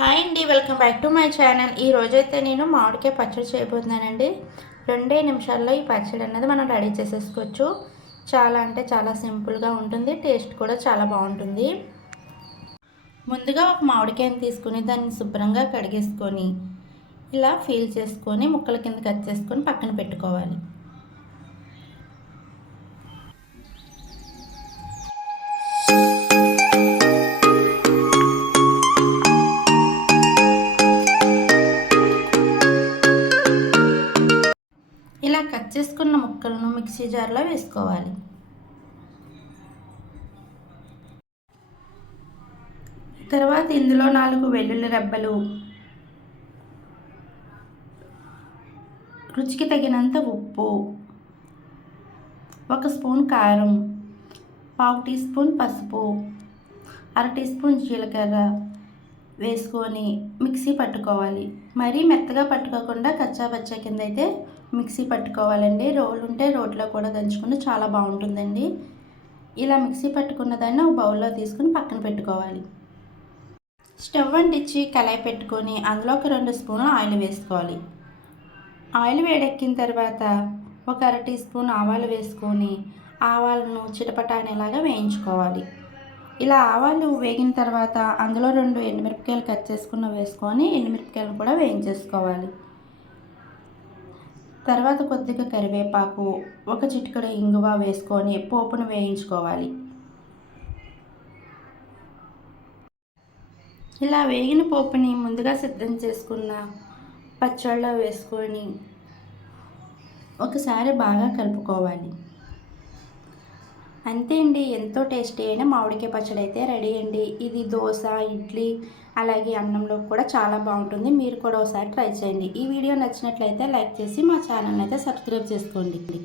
Hi అండి, welcome back to my channel. ఈ రోజైతే నేను మామిడికాయ పచ్చడి చేయబోతున్నానండి. 2 నిమిషాల్లో ఈ పచ్చడి అనేది మనం రెడీ చేసేసుకోవచ్చు. చాలా అంటే చాలా సింపుల్గా ఉంటుంది, టేస్ట్ కూడా చాలా బాగుంటుంది. ముందుగా ఒక మామిడికాయని తీసుకుని దాన్ని శుభ్రంగా కడిగేసుకొని ఇలా ఫీల్ చేసుకొని ముక్కల కింద కట్ చేసుకొని పక్కన పెట్టుకోవాలి. ఇలా కట్ చేసుకున్న ముక్కలను మిక్సీ జార్లో వేసుకోవాలి. తర్వాత ఇందులో 4 వెల్లుల్లి రెబ్బలు, రుచికి తగినంత ఉప్పు, 1 స్పూన్ కారం, 1/2 టీ స్పూన్ పసుపు, 1/2 టీ స్పూన్ జీలకర్ర వేసుకొని మిక్సీ పట్టుకోవాలి. మరీ మెత్తగా పట్టుకోకుండా కచ్చాపచ్చా కింద అయితే మిక్సీ పట్టుకోవాలండి. రోలు ఉంటే రోట్లో కూడా దంచుకుంటే చాలా బాగుంటుందండి. ఇలా మిక్సీ పట్టుకున్న దాన్ని ఒక బౌల్లో తీసుకుని పక్కన పెట్టుకోవాలి. స్టవ్ అంటించి కళాయి పెట్టుకొని అందులో ఒక 2 స్పూన్లు ఆయిల్ వేసుకోవాలి. ఆయిల్ వేడెక్కిన తర్వాత ఒక 1/2 టీ స్పూన్ ఆవాలు వేసుకొని ఆవాలను చిటపటానేలాగా వేయించుకోవాలి. ఇలా ఆవాలు వేగిన తర్వాత అందులో 2 ఎండుమిరపకాయలు కట్ చేసుకున్న వేసుకొని ఎండుమిరపకాయలను కూడా వేయించేసుకోవాలి. తర్వాత కొద్దిగా కరివేపాకు, 1 చిటికెడు ఇంగువ వేసుకొని పోపును వేయించుకోవాలి. ఇలా వేగిన పోపుని ముందుగా సిద్ధం చేసుకున్న పచ్చళ్ళలో వేసుకొని ఒకసారి బాగా కలుపుకోవాలి. అంతే అండి, ఎంతో టేస్టీ అయిన మామిడికాయ పచ్చడి అయితే రెడీ అండి. ఇది దోశ, ఇడ్లీ అలాగే అన్నంలో కూడా చాలా బాగుంటుంది. మీరు కూడా ఒకసారి ట్రై చేయండి. ఈ వీడియో నచ్చినట్లయితే లైక్ చేసి మా ఛానల్ని అయితే సబ్స్క్రైబ్ చేసుకోండి.